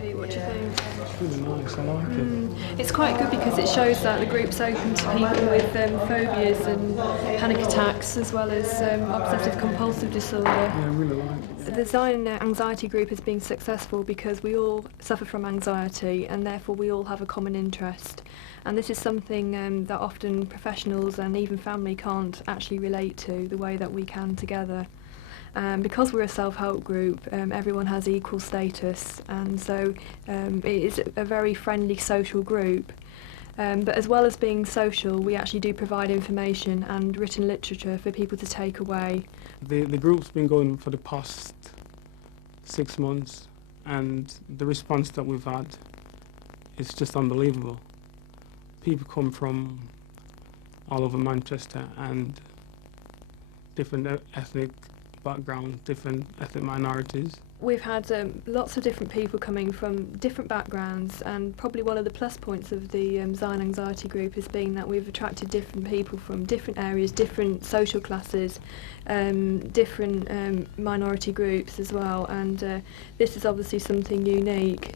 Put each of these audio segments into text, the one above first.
Pete, what do you think? It's really nice, I like it. It's quite good because it shows that the group's open to people with phobias and panic attacks as well as obsessive compulsive disorder. Yeah, I really like it. The Zion Anxiety Group has been successful because we all suffer from anxiety and therefore we all have a common interest. And this is something that often professionals and even family can't actually relate to the way that we can together. Because we're a self-help group, everyone has equal status, and so it is a very friendly social group. But as well as being social, we actually do provide information and written literature for people to take away. The group's been going for the past 6 months, and the response that we've had is just unbelievable. People come from all over Manchester and different ethnic backgrounds, different ethnic minorities. We've had lots of different people coming from different backgrounds, and probably one of the plus points of the Zion Anxiety Group has been that we've attracted different people from different areas, different social classes, different minority groups as well, and this is obviously something unique.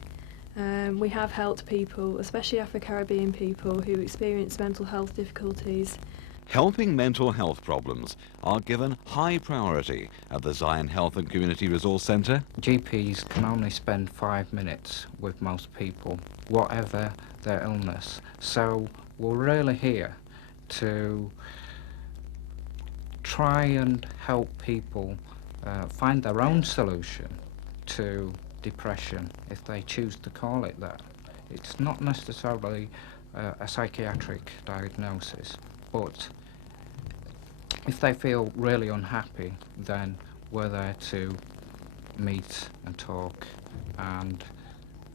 We have helped people, especially Afro-Caribbean people, who experience mental health difficulties. Helping mental health problems are given high priority at the Zion Health and Community Resource Centre. GPs can only spend 5 minutes with most people, whatever their illness. So we're really here to try and help people find their own solution to depression, if they choose to call it that. It's not necessarily a psychiatric diagnosis, but if they feel really unhappy, then we're there to meet and talk and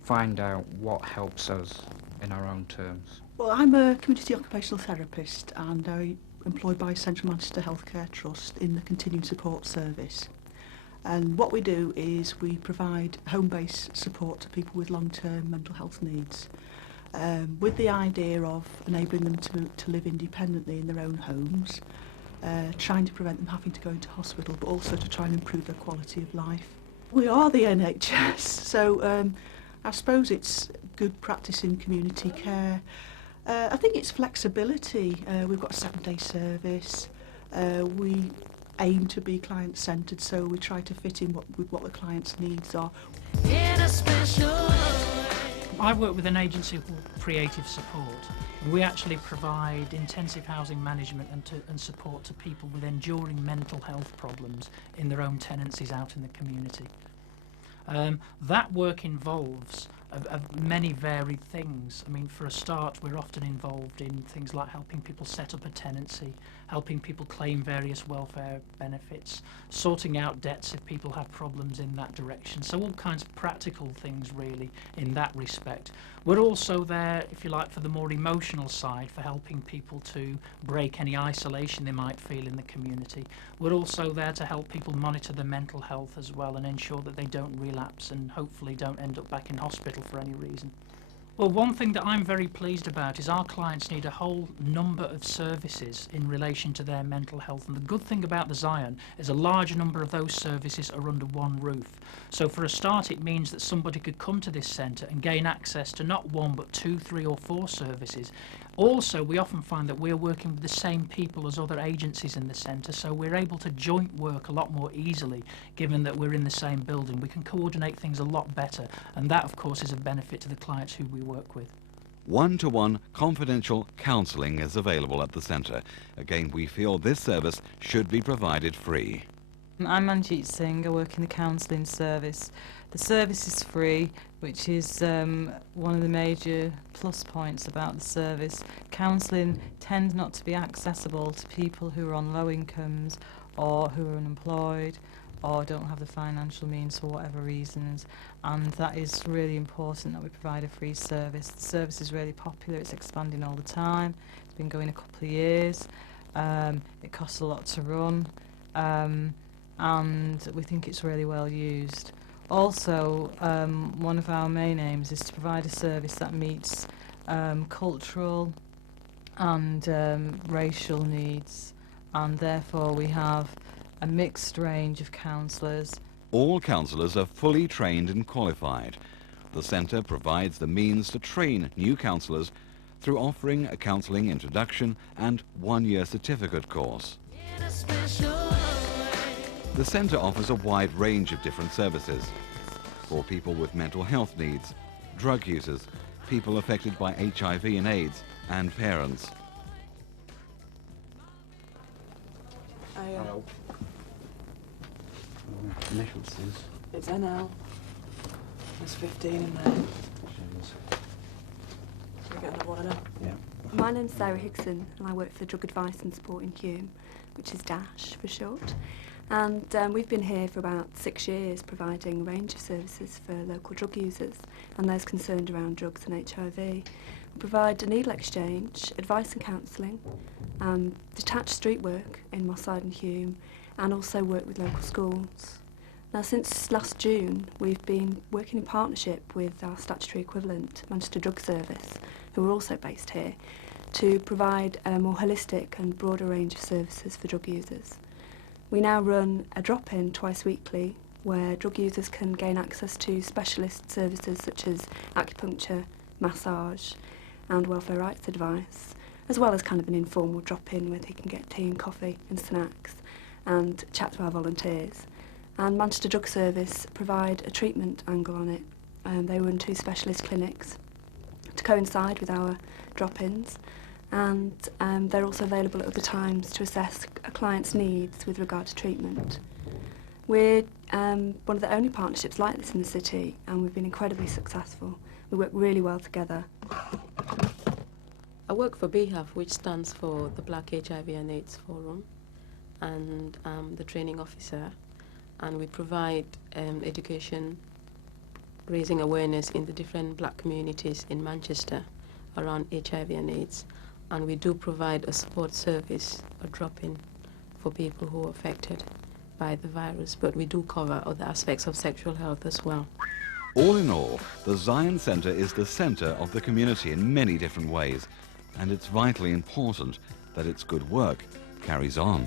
find out what helps us in our own terms. Well, I'm a community occupational therapist and I'm employed by Central Manchester Healthcare Trust in the Continuing Support Service. And what we do is we provide home-based support to people with long-term mental health needs, with the idea of enabling them to live independently in their own homes, trying to prevent them having to go into hospital, but also to try and improve their quality of life. We are the NHS, so I suppose it's good practice in community care. I think it's flexibility. We've got a 7-day service. We aim to be client-centred, so we try to fit in with what the client's needs are. In a special I work with an agency called Creative Support. We actually provide intensive housing management and support to people with enduring mental health problems in their own tenancies out in the community. That work involves many varied things. I mean, for a start, we're often involved in things like helping people set up a tenancy, helping people claim various welfare benefits, sorting out debts if people have problems in that direction. So all kinds of practical things, really, in that respect. We're also there, if you like, for the more emotional side, for helping people to break any isolation they might feel in the community. We're also there to help people monitor their mental health as well and ensure that they don't relapse and hopefully don't end up back in hospital for any reason. Well, one thing that I'm very pleased about is our clients need a whole number of services in relation to their mental health, and the good thing about the Zion is a large number of those services are under one roof. So for a start, it means that somebody could come to this centre and gain access to not 1 but 2, 3 or 4 services. Also, we often find that we're working with the same people as other agencies in the centre, so we're able to joint work a lot more easily, given that we're in the same building. We can coordinate things a lot better, and that, of course, is a benefit to the clients who we work with. One-to-one confidential counselling is available at the centre. Again, we feel this service should be provided free. I'm Manjeet Singh. I work in the counselling service. The service is free, which is one of the major plus points about the service. Counselling tends not to be accessible to people who are on low incomes or who are unemployed or don't have the financial means for whatever reasons, and that is really important that we provide a free service. The service is really popular, it's expanding all the time, it's been going a couple of years, it costs a lot to run, and we think it's really well used. Also, one of our main aims is to provide a service that meets cultural and racial needs, and therefore we have a mixed range of counsellors. All counsellors are fully trained and qualified. The centre provides the means to train new counsellors through offering a counselling introduction and one-year certificate course. The centre offers a wide range of different services for people with mental health needs, drug users, people affected by HIV and AIDS, and parents. Hello. Initials, please. It's NL. There's 15 in there. Can we get another one now? Yeah. My name's Sarah Higson and I work for Drug Advice and Support in Hume, which is DASH for short. And we've been here for about 6 years providing a range of services for local drug users and those concerned around drugs and HIV. We provide a needle exchange, advice and counselling, detached street work in Moss Side and Hume, and also work with local schools. Now, since last June, we've been working in partnership with our statutory equivalent, Manchester Drug Service, who are also based here, to provide a more holistic and broader range of services for drug users. We now run a drop-in twice weekly where drug users can gain access to specialist services such as acupuncture, massage and welfare rights advice, as well as kind of an informal drop-in where they can get tea and coffee and snacks and chat to our volunteers. And Manchester Drug Service provide a treatment angle on it. They run 2 specialist clinics to coincide with our drop-ins, and they're also available at other times to assess a client's needs with regard to treatment. We're one of the only partnerships like this in the city, and we've been incredibly successful. We work really well together. I work for BHAF, which stands for the Black HIV and AIDS Forum, and I'm the training officer, and we provide education, raising awareness in the different black communities in Manchester around HIV and AIDS. And we do provide a support service, a drop-in, for people who are affected by the virus, but we do cover other aspects of sexual health as well. All in all, the Zion Centre is the centre of the community in many different ways, and it's vitally important that its good work carries on.